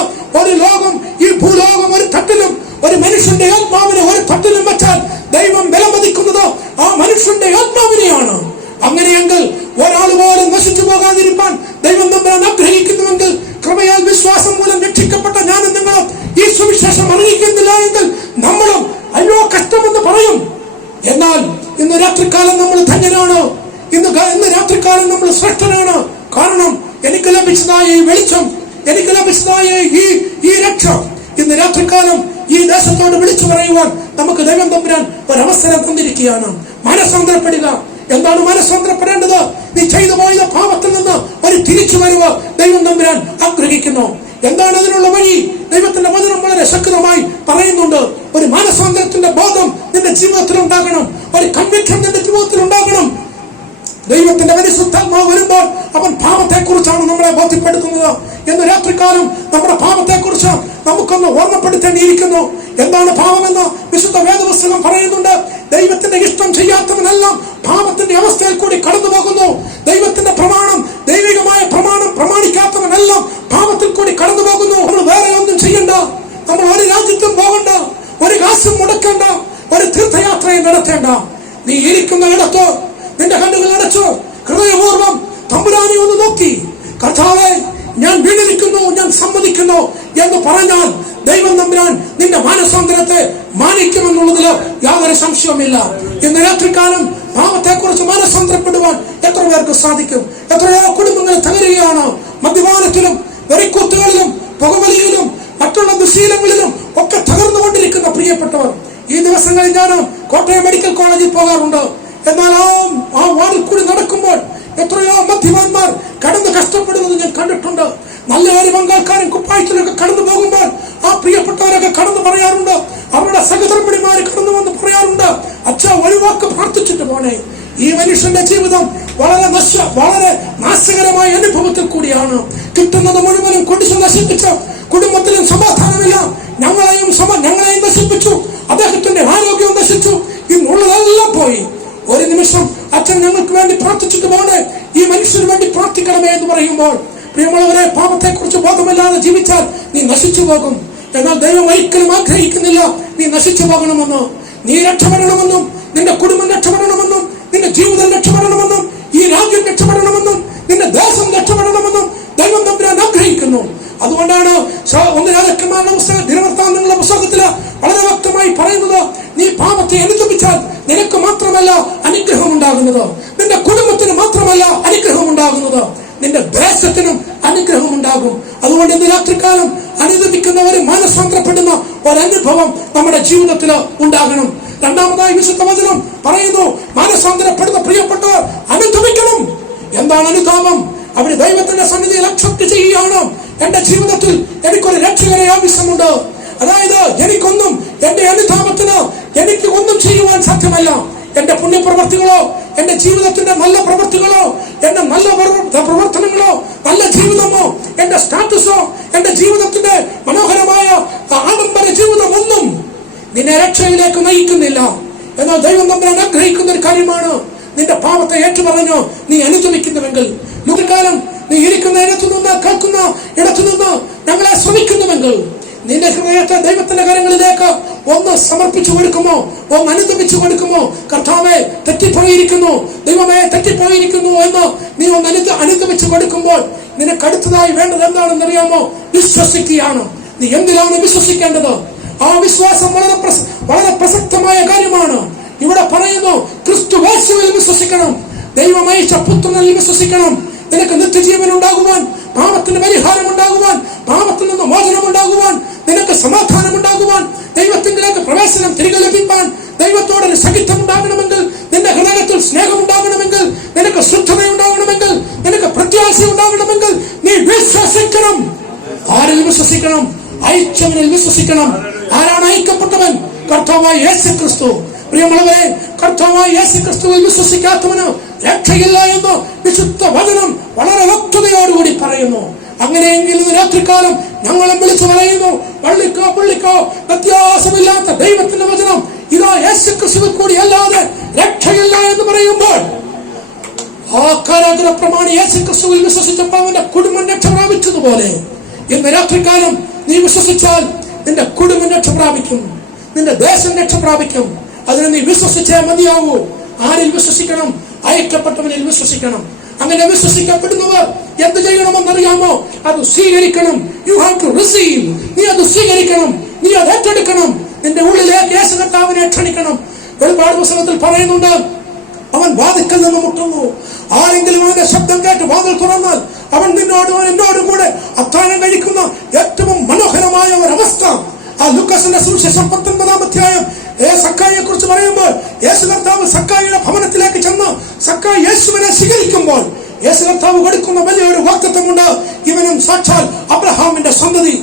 ഈ ഭൂലോകം ഒരു തട്ടിലും, ഒരു മനുഷ്യന്റെ ആത്മാവിനെ ഒരു തട്ടിലും വെച്ചാൽ ദൈവം വിലമതിക്കുന്നത് ആ മനുഷ്യന്റെ ആത്മാവിനെയാണ്. അങ്ങനെയെങ്കിൽ ഒരാൾ പോലും നശിച്ചു പോകാതിരിക്കാൻ ദൈവം തമ്പുരാൻ ആഗ്രഹിക്കുന്നുവെങ്കിൽ, കൃപയാൽ വിശ്വാസം മൂലം രക്ഷിക്കപ്പെട്ട ഞാനും നിങ്ങളും ഈ സുവിശേഷം അറിയിക്കുന്നില്ല എങ്കിൽ നമ്മളും അയ്യോ കഷ്ടമെന്ന് പറയും. എന്നാൽ ഇന്ന് രാത്രികാലം നമ്മൾ ധന്യനാണ്. ഇന്ന് രാത്രികാലം നമ്മൾ ശ്രേഷ്ഠനാണ്. കാരണം എനിക്ക് ലഭിച്ചതായ ഈ വെളിച്ചം, എനിക്ക് ലഭിച്ചതായ ഈ രക്ഷ ഇന്ന് രാത്രികാലം ഈ ദേശത്തോട് വിളിച്ചു പറയുവാൻ നമുക്ക് ദൈവം തമ്പുരാൻ ഒരവസരം തന്നിരിക്കുകയാണ്. മനസ്സാന്തരപ്പെടുക. എന്താണ് മനസ്സാന്തരപ്പെടേണ്ടത്? നീ ചെയ്തു പോയ പാപത്തിൽ നിന്ന് ഒരു തിരിച്ചു വരവ് ദൈവം തമ്പുരാൻ ആഗ്രഹിക്കുന്നു. എന്താണ് അതിനുള്ള വഴി? ദൈവത്തിന്റെ വചനം വളരെ ശക്തമായി പറയുന്നുണ്ട്. ഒരു മാനസാന്തരത്തിന്റെ ബോധം നിന്റെ ജീവിതത്തിൽ ഉണ്ടാകണം. ഒരു കൺവിക്ഷൻ നിന്റെ ജീവിതത്തിൽ ഉണ്ടാകണം. ദൈവത്തിന്റെ പരിശുദ്ധാത്മാവ് വരുമ്പോൾ അവൻ പാപത്തെ കുറിച്ചാണ് നമ്മളെ ബോധ്യപ്പെടുത്തുന്നത്. ഇന്ന് രാത്രികാലം നമ്മുടെ പാപത്തെ കുറിച്ച് നമുക്കൊന്ന് ഓർമ്മപ്പെടുത്തേണ്ടിയിരിക്കുന്നു. എന്താണ് പാപമെന്ന് വിശുദ്ധ വേദപുസ്തകം പറയുന്നുണ്ട്. ദൈവത്തിന്റെ ഇഷ്ടം ചെയ്യാത്തവനെല്ലാം പാപത്തിന്റെ അവസ്ഥയിൽ കൂടി കടന്നു പോകുന്നു. ദൈവത്തിന്റെ പ്രമാണം, ദൈവികമായ പ്രമാണം പ്രമാണിക്കാത്തവനെല്ലാം പാപത്തിൽ കൂടി കടന്നു പോകുന്നു. നമ്മൾ വേറെ ഒന്നും ചെയ്യണ്ട, നമ്മൾ ഒരു രാജ്യത്തും പോകണ്ട, ഒരു കാശും മുടക്കേണ്ട, ഒരു തീർത്ഥയാത്രയും നടത്തേണ്ട. നീ ഇരിക്കുന്ന ഇടത്ത് നിന്റെ കണ്ണുകൾ അടച്ചു ഹൃദയപൂർവ്വം തമ്പുരാനെ ഒന്ന് നോക്കി, കർത്താവേ ഞാൻ വീണിരിക്കുന്നു, ഞാൻ സമ്മതിക്കുന്നു എന്ന് പറഞ്ഞാൽ ദൈവം തമ്പുരാൻ നിന്റെ മാനസാന്തരത്തെ മാനിക്കുമെന്നുള്ളതിൽ യാതൊരു സംശയവുമില്ല. ഇന്ന് രാത്രികാലം പാപത്തെ കുറിച്ച് മാനസാന്തരപ്പെടുവാൻ എത്ര പേർക്ക് സാധിക്കും? എത്രയോ കുടുംബങ്ങൾ തകരുകയാണ്. മദ്യപാനത്തിലും വെറിക്കൂത്തുകളിലും പുകവലിയിലും മറ്റുള്ള ദുശീലങ്ങളിലും ഒക്കെ തകർന്നുകൊണ്ടിരിക്കുന്ന പ്രിയപ്പെട്ടവർ, ഈ ദിവസങ്ങളിൽ ഞാൻ കോട്ടയം മെഡിക്കൽ കോളേജിൽ പോകാറുണ്ട്. എന്നാൽ ആ വാർഡിൽ കൂടി നടക്കുമ്പോൾ എത്രയോ മദ്യപാന്മാർ കടന്ന് കഷ്ടപ്പെടുന്നത് ഞാൻ കണ്ടിട്ടുണ്ട്. നല്ല ഒരു പങ്കാൾക്കാരും കുപ്പായത്തിലൊക്കെ കടന്നു പോകുമ്പോൾ ആ പ്രിയപ്പെട്ടവരൊക്കെ കടന്നു പറയാറുണ്ട്, അവരുടെ സഹധർമ്മിണിമാര് കടന്നു വന്ന് പറയാറുണ്ട്, അച്ഛാ ഒരു വാക്ക് പ്രാർത്ഥിച്ചിട്ട് പോണേ. ഈ മനുഷ്യന്റെ ജീവിതം വളരെ നാശകരമായ അനുഭവത്തിൽ കൂടിയാണ്. കിട്ടുന്നത് മുഴുവനും കുടിച്ച് നശിപ്പിച്ച് കുടുംബത്തിലും സമാധാനമില്ല. ഞങ്ങളെയും നശിപ്പിച്ചു, അദ്ദേഹത്തിന്റെ ആരോഗ്യവും നശിച്ചു, ഇന്നുള്ളതെല്ലാം പോയി. ഒരു നിമിഷം അച്ഛൻ ഞങ്ങൾക്ക് വേണ്ടി പ്രാർത്ഥിച്ചിട്ട് പോണേ, ഈ മനുഷ്യന് വേണ്ടി പ്രാർത്ഥിക്കണമേ എന്ന് പറയുമ്പോൾ, പ്രിയമുള്ളവരെ, പാപത്തെ കുറിച്ച് ബോധമില്ലാതെ ജീവിച്ചാൽ നീ നശിച്ചു പോകും. എന്നാൽ ദൈവം ഒരിക്കലും ആഗ്രഹിക്കുന്നില്ല നീ നശിച്ചു പോകണമെന്ന്. നീ രക്ഷപ്പെടണമെന്നും, നിന്റെ കുടുംബം രക്ഷപ്പെടണമെന്നും, നിന്റെ ജീവിതം രക്ഷപ്പെടണമെന്നും, ഈ രാജ്യം രക്ഷപ്പെടണമെന്നും, നിന്റെ ദേശം രക്ഷപ്പെടണമെന്നും ദൈവം തമ്പുരാൻ ആഗ്രഹിക്കുന്നു. അതുകൊണ്ടാണ് 1 രാജാക്കന്മാരുടെ പുസ്തകം, ദിനവൃത്താന്തങ്ങളുടെ പുസ്തകത്തില് വളരെ വ്യക്തമായി പറയുന്നത്, നീ പാപത്തെ അനുദപിച്ചാൽ നിനക്ക് മാത്രമല്ല അനുഗ്രഹം ഉണ്ടാകുന്നത്, നിന്റെ കുടുംബത്തിന് മാത്രമല്ല അനുഗ്രഹം ഉണ്ടാകുന്നത്, നിന്റെ ദേശത്തിനും അനുഗ്രഹം ഉണ്ടാകും. അതുകൊണ്ട് ഇന്ന് രാത്രികാലം അനുദപിക്കുന്നവര് മാനസാന്തരപ്പെടുന്ന ഒരനുഭവം നമ്മുടെ ജീവിതത്തിൽ ഉണ്ടാകണം. രണ്ടാമതായി വിശുദ്ധ വചനം പറയുന്നു, മാനസാന്തരപ്പെടുന്ന പ്രിയപ്പെട്ടവർ അനുദപിക്കണം. എന്താണ് അനുതാപം? അവര് ദൈവത്തിന്റെ സന്നിധിയിൽ അക്സെപ്റ്റ് ചെയ്യുകയാണ്, എന്റെ ജീവിതത്തിൽ എനിക്കൊരു രക്ഷകനെ ആവശ്യമുണ്ട്. അതായത് എനിക്കൊന്നും, എന്റെ അനുതാപത്തിന് എനിക്ക് ഒന്നും ചെയ്യുവാൻ സാധ്യമല്ല. എന്റെ പുണ്യപ്രവർത്തികളോ, എന്റെ ജീവിതത്തിന്റെ നല്ല പ്രവർത്തികളോ, എന്റെ നല്ല പ്രവർത്തനങ്ങളോ, നല്ല ജീവിതമോ, എന്റെ സ്റ്റാറ്റസോ, എന്റെ ജീവിതത്തിന്റെ മനോഹരമായ ആഡംബര ജീവിതം ഒന്നും നിന്നെ രക്ഷയിലേക്ക് നയിക്കുന്നില്ല. എന്നാൽ ദൈവം നമ്മൾ ആഗ്രഹിക്കുന്ന ഒരു കാര്യമാണ്, നിന്റെ പാപത്തെ ഏറ്റുപറഞ്ഞോ നീ അനുദപിക്കുന്നുവെങ്കിൽ, കാലം നീ ഇരിക്കുന്ന ഇടത്തു നിന്ന്, കേൾക്കുന്ന ഇടത്തു നിന്ന് ഞങ്ങളെ ശ്രമിക്കുന്നുവെങ്കിൽ, നിന്റെ ഹൃദയത്തെ ദൈവത്തിന്റെ കരങ്ങളിലേക്ക് ഒന്ന് സമർപ്പിച്ചു കൊടുക്കുമോ, ഒന്ന് അനുദപിച്ചു കൊടുക്കുമോ? കർത്താവേ തെറ്റിപ്പോയിരിക്കുന്നു, ദൈവമേ തെറ്റിപ്പോയിരിക്കുന്നു എന്ന് നീ ഒന്ന് അനുദപിച്ചു കൊടുക്കുമ്പോൾ നിനക്ക് അടുത്തതായി വേണ്ടത് എന്താണെന്ന് അറിയാമോ? വിശ്വസിക്കുകയാണ്. നീ എന്തിനാണ് വിശ്വസിക്കേണ്ടത്? ആ വിശ്വാസം വളരെ പ്രസക്തമായ കാര്യമാണ്. ഇവിടെ പറയുന്നു, ക്രിസ്തുയേശുവിൽ വിശ്വസിക്കണം, ദൈവമയച്ച പുത്രനിൽ വിശ്വസിക്കണം. നിനക്ക് നിത്യജീവൻ ഉണ്ടാകുവാൻ, പാപത്തിന് പരിഹാരം ഉണ്ടാകുവാൻ, പാപത്തിൽ നിന്ന് മോചനം ഉണ്ടാകുവാൻ, നിനക്ക് സമാധാനം ഉണ്ടാകുവാൻ, ദൈവത്തിലേക്ക് പ്രവേശനം തിരികെ ലഭിക്കാൻ, ദൈവത്തോടൊരു സഖിത്വം ഉണ്ടാകണമെങ്കിൽ, നിന്റെ ഹൃദയത്തിൽ സ്നേഹം ഉണ്ടാകണമെങ്കിൽ, നിനക്ക് ശുദ്ധത ഉണ്ടാകണമെങ്കിൽ, നിനക്ക് പ്രത്യാശ ഉണ്ടാകണമെങ്കിൽ നീ വിശ്വസിക്കണം. ആരിൽ വിശ്വസിക്കണം? അയച്ചവനിൽ വിശ്വസിക്കണം. ആരാണ് അയക്കപ്പെട്ടവൻ? കർത്താവായ യേശു ക്രിസ്തു. പ്രിയമുള്ളവരെ, കർത്താവായ യേശു ക്രിസ്തുവിൽ വിശ്വസിക്കാത്തവന് രക്ഷയില്ല എന്ന് വിശുദ്ധ വചനം വളരെ വ്യക്തതയോടുകൂടി പറയുന്നു. അങ്ങനെയെങ്കിൽ രാത്രികാലം ഞങ്ങളും വിളിച്ചു പറയുന്നു, പള്ളിക്കോ വ്യത്യാസമില്ലാത്ത ദൈവത്തിന്റെ വചനം ഇതാ യേശു ക്രിസ്തുവിൽ കൂടി അല്ലാതെ രക്ഷയില്ല എന്ന് പറയുമ്പോൾ, ആ കാരാഗ്രഹ പ്രമാണി യേശു ക്രിസ്തുവിൽ വിശ്വസിച്ചപ്പോൾ അവന്റെ കുടുംബം രക്ഷ പ്രാപിച്ചതുപോലെ ഇന്ന് രാത്രികാലം നീ വിശ്വസിച്ചാൽ നിന്റെ കുടുംബം രക്ഷ പ്രാപിക്കും, നിന്റെ ദേശം രക്ഷ പ്രാപിക്കും. അതിനെ നീ വിശ്വസിച്ചേ മതിയാവൂ. ആരിൽ വിശ്വസിക്കണം? അയക്കപ്പെട്ടവനിൽ വിശ്വസിക്കണം. അങ്ങനെ വിശ്വസിക്കപ്പെടുന്നവർ എന്ത് ചെയ്യണമെന്നറിയാമോ? അത് സ്വീകരിക്കണം. You have to receive. നീ അത് സ്വീകരിക്കണം, നീ അത് ഏറ്റെടുക്കണം. നിന്റെ ഉള്ളിലേക്ക് യേശു കർത്താവിനെ ക്ഷണിക്കണം. വെളിപ്പാട് പുസ്തകത്തിൽ പറയുന്നുണ്ട്, അവൻ വാതിൽക്കൽ നിന്ന് മുട്ടുന്നു, ആരെങ്കിലും അവന്റെ ശബ്ദം കേട്ട് വാതിൽ തുറന്നാൽ അവൻ എന്നോടും കൂടെ അത്താഴം കഴിക്കുന്ന ഏറ്റവും മനോഹരമായ ഒരവസ്ഥ. ആ ലൂക്കോസിന്റെ സുവിശേഷം 19-ാം അധ്യായം സക്കായിയെ കുറിച്ച് പറയുമ്പോൾ, യേശു കർത്താവ് സക്കായിയുടെ ഭവനത്തിലേക്ക് ചെന്ന് സക്കായി യേശുവിനെ സ്വീകരിക്കുമ്പോൾ യേശു കർത്താവ് കൊടുക്കുന്ന വലിയൊരു വാഗ്ദത്തമുണ്ട്, ഇവനും സാക്ഷാൽ അബ്രഹാമിന്റെ സന്തതി.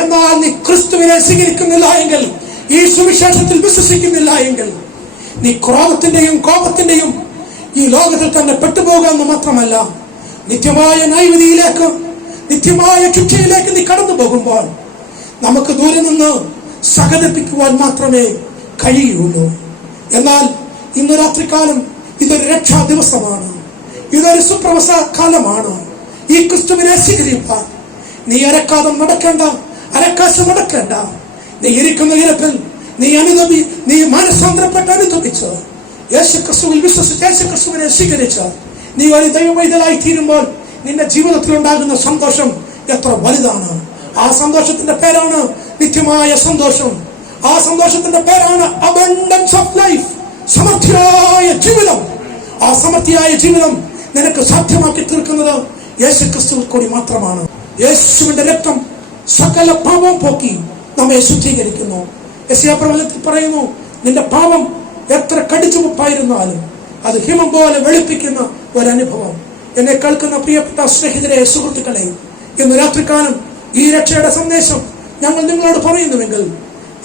എന്നാൽ നീ ക്രിസ്തുവിനെ സ്വീകരിക്കുന്നില്ല എങ്കിൽ, ഈ സുവിശേഷത്തിൽ വിശ്വസിക്കുന്നില്ല എങ്കിൽ, നീ ക്രോധത്തിന്റെയും കോപത്തിന്റെയും ഈ ലോകത്തിൽ തന്നെ പെട്ടുപോകാമെന്ന് മാത്രമല്ല, നിത്യമായ നൈവിധിയിലേക്ക്, നിത്യമായ ശിക്ഷയിലേക്ക് നീ കടന്നു പോകുമ്പോൾ നമുക്ക് ദൂരെ നിന്ന് സഹതപിക്കുവാൻ മാത്രമേ കഴിയുള്ളൂ. എന്നാൽ ഇന്ന് രാത്രികാലം ഇതൊരു രക്ഷാ ദിവസമാണ്, ഇതൊരു സുപ്രവസ കാലമാണ്. ഈ ക്രിസ്തുവിനെ സ്വീകരിപ്പാൻ നീ അരക്കാശം നടക്കേണ്ട. നീ ഇരിക്കുന്ന ഇരപ്പിൽ നീ മാനസാന്തരപ്പെട്ട് അനുദപിച്ച് യേശു ക്രിസ്തുവിൽ വിശ്വസിച്ച് യേശു ക്രിസ്തുവിനെ സ്വീകരിച്ച് നീ ഒരു ദൈവവൈതലായി തീരുമ്പോൾ നിന്റെ ജീവിതത്തിൽ ഉണ്ടാകുന്ന സന്തോഷം എത്ര വലുതാണ്. ആ സന്തോഷത്തിന്റെ പേരാണ് നിത്യമായ സന്തോഷം. ആ സന്തോഷത്തിന്റെ പേരാണ് അബണ്ടൻസ് ഓഫ് ലൈഫ്, സമൃദ്ധിയായ ജീവിതം. ആ സമൃദ്ധിയായ ജീവിതം നിനക്ക് സാധ്യമാക്കി തീർക്കുന്നത് യേശു ക്രിസ്തുവിൽ കൂടി മാത്രമാണ്. യേശുവിന്റെ രക്തം സകല പാപം പോക്കി നമ്മെ ശുദ്ധീകരിക്കുന്നു. യെശയ്യാ പ്രവചനത്തിൽ പറയുന്നു, നിന്റെ പാപം എത്ര കടിച്ചുമുപ്പായിരുന്നാലും അത് ഹിമം പോലെ വെളുപ്പിക്കുന്ന ഒരനുഭവം. എന്നെ കേൾക്കുന്ന പ്രിയപ്പെട്ട സ്നേഹിതരെ, സുഹൃത്തുക്കളെ, ഇന്ന് രാത്രികാലം ഈ രക്ഷയുടെ സന്ദേശം ഞങ്ങൾ നിങ്ങളോട് പറയുന്നുവെങ്കിൽ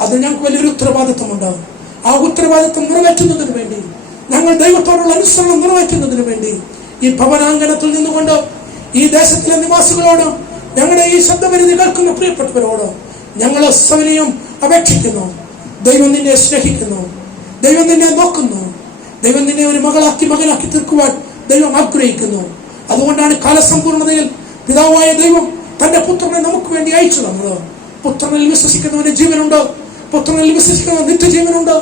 അത് ഞങ്ങൾക്ക് വലിയൊരു ഉത്തരവാദിത്വമുണ്ട്. ആ ഉത്തരവാദിത്വം നിറവേറ്റുന്നതിന് വേണ്ടി, ഞങ്ങൾ ദൈവത്തോടുള്ള അനുസരണം നിറവേറ്റുന്നതിന് വേണ്ടി ഈ ഭവനാങ്കണത്തിൽ നിന്നുകൊണ്ട് ഈ ദേശത്തിലെ നിവാസികളോട്, ഞങ്ങളുടെ ഈ ശബ്ദപരിധി കേൾക്കുന്ന പ്രിയപ്പെട്ടവരോട് ഞങ്ങൾ സവിനയം അപേക്ഷിക്കുന്നു. ദൈവം നിന്നെ സ്നേഹിക്കുന്നു, ദൈവം നിന്നെ നോക്കുന്നു, ദൈവം നിന്നെ ഒരു മകനാക്കി തീർക്കുവാൻ ദൈവം ആഗ്രഹിക്കുന്നു. അതുകൊണ്ടാണ് കാലസമ്പൂർണതയിൽ പിതാവായ ദൈവം തന്റെ പുത്രനെ നമുക്ക് വേണ്ടി അയച്ചു തന്നത്. പുത്രനിൽ വിശ്വസിക്കുന്നവന് ജീവനുണ്ട്, പുത്രനിൽ വിശ്വസിക്കുന്ന നിത്യജീവനുണ്ട്,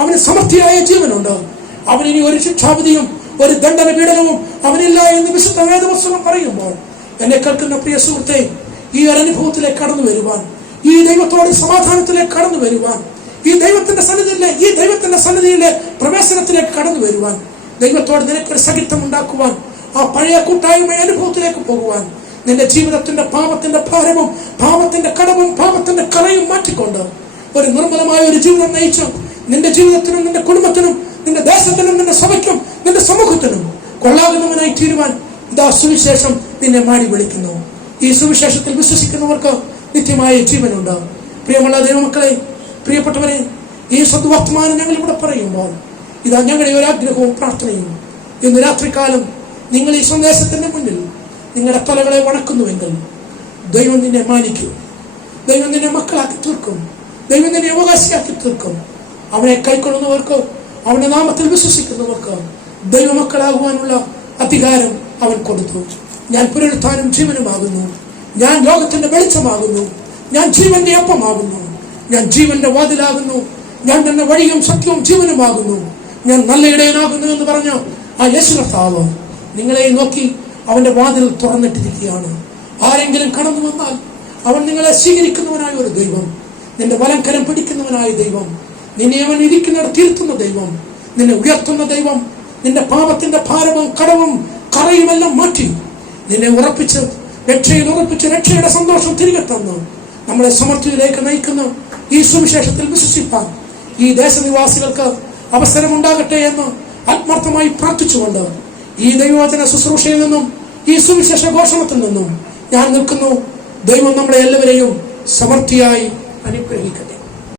അവന് സമൃദ്ധിയായ ജീവനുണ്ട്. അവനിനി ഒരു ശിക്ഷാവിധിയും ഒരു ദണ്ഡന പീഡനവും അവനില്ല എന്ന് വിശുദ്ധ വേദപുസ്തകം പറയുമ്പോൾ, എന്നെ കേൾക്കുന്ന പ്രിയ സുഹൃത്തെ, ഈ ഒരു അനുഭവത്തിലേക്ക് കടന്നു വരുവാൻ, ഈ ദൈവത്തോട് സമാധാനത്തിലേക്ക് കടന്നു വരുവാൻ, ഈ ദൈവത്തിന്റെ സന്നിധിയിലെ പ്രവേശനത്തിലേക്ക് കടന്നു വരുവാൻ, ദൈവത്തോട് നിനക്കൊരു സഹിത്വം ഉണ്ടാക്കുവാൻ, ആ പഴയ കൂട്ടായ്മ അനുഭവത്തിലേക്ക് പോകുവാൻ, നിന്റെ ജീവിതത്തിന്റെ പാപത്തിന്റെ ഭാരവും പാപത്തിന്റെ കടവും പാപത്തിന്റെ കറയും മാറ്റിക്കൊണ്ട് ഒരു നിർമ്മലമായ ഒരു ജീവിതം നയിച്ചു നിന്റെ ജീവിതത്തിനും നിന്റെ കുടുംബത്തിനും നിന്റെ ദേശത്തിനും നിന്റെ സഭയ്ക്കും നിന്റെ സമൂഹത്തിനും കൊള്ളാകുന്നവനായി തീരുവാൻ ഇതാ സുവിശേഷം നിന്നെ മാടി വിളിക്കുന്നു. ഈ സുവിശേഷത്തിൽ വിശ്വസിക്കുന്നവർക്ക് നിത്യമായ ജീവനുണ്ട്. പ്രിയമുള്ള ദൈവമക്കളെ, പ്രിയപ്പെട്ടവരെ, ഈ സദ്വർത്തമാനം ഞങ്ങൾ ഇവിടെ പറയുമ്പോൾ ഇതാ ഞങ്ങളുടെ ഒരാഗ്രഹവും പ്രാർത്ഥനയും, ഇന്ന് രാത്രികാലം നിങ്ങൾ ഈ സന്ദേശത്തിന്റെ മുന്നിൽ നിങ്ങളുടെ തലകളെ വണക്കുന്നുവെങ്കിൽ ദൈവം നിന്നെ മാനിക്കും, ദൈവം നിന്നെ മക്കളാക്കി തീർക്കും, ദൈവം നിന്നെ അവകാശിയാക്കി തീർക്കും. അവനെ കൈക്കൊള്ളുന്നവർക്ക്, അവന്റെ നാമത്തിൽ വിശ്വസിക്കുന്നവർക്ക് ദൈവമക്കളാകുവാനുള്ള അധികാരം അവൻ കൊടുത്തു. ഞാൻ പുനരുത്ഥാനം ജീവനുമാകുന്നു, ഞാൻ ലോകത്തിന്റെ വെളിച്ചമാകുന്നു, ഞാൻ ജീവന്റെ അപ്പമാകുന്നു, ഞാൻ ജീവന്റെ വാതിലാകുന്നു, ഞാൻ തന്നെ വഴിയും സത്യവും ജീവനുമാകുന്നു, ഞാൻ നല്ല ഇടയനാകുന്നു എന്ന് പറഞ്ഞ ആ യേശു കർത്താവ് നിങ്ങളെ നോക്കി അവന്റെ വാതിൽ തുറന്നിട്ടിരിക്കുകയാണ്. ആരെങ്കിലും കടന്നു വന്നാൽ അവൻ നിങ്ങളെ സ്വീകരിക്കുന്നവനായ ഒരു ദൈവം, നിന്റെ വലംകരം പിടിക്കുന്നവനായ ദൈവം, നിന്നെ അവൻ ഇരിക്കുന്നിടത്ത് ഇരുത്തുന്ന ദൈവം, നിന്നെ ഉയർത്തുന്ന ദൈവം, നിന്റെ പാപത്തിന്റെ ഭാരവും കടവും കറയുമെല്ലാം മാറ്റി നിന്നെ ഉറപ്പിച്ച് രക്ഷയുടെ സന്തോഷം തിരികെ തന്നു നമ്മളെ സമൃദ്ധിയിലേക്ക് നയിക്കുന്ന ഈ സുവിശേഷത്തിൽ വിശ്വസിപ്പാൻ ഈ ദേശനിവാസികൾക്ക് അവസരമുണ്ടാകട്ടെ എന്ന് ആത്മാർത്ഥമായി പ്രാർത്ഥിച്ചുകൊണ്ട് ഈ ദൈവവചന ശുശ്രൂഷയിൽ നിന്നും ഈ സുവിശേഷ ഘോഷണത്തിൽ നിന്നും ഞാൻ നിൽക്കുന്നു. ദൈവം നമ്മളെ എല്ലാവരെയും സമൃദ്ധിയായി അനുഗ്രഹിക്കട്ടെ.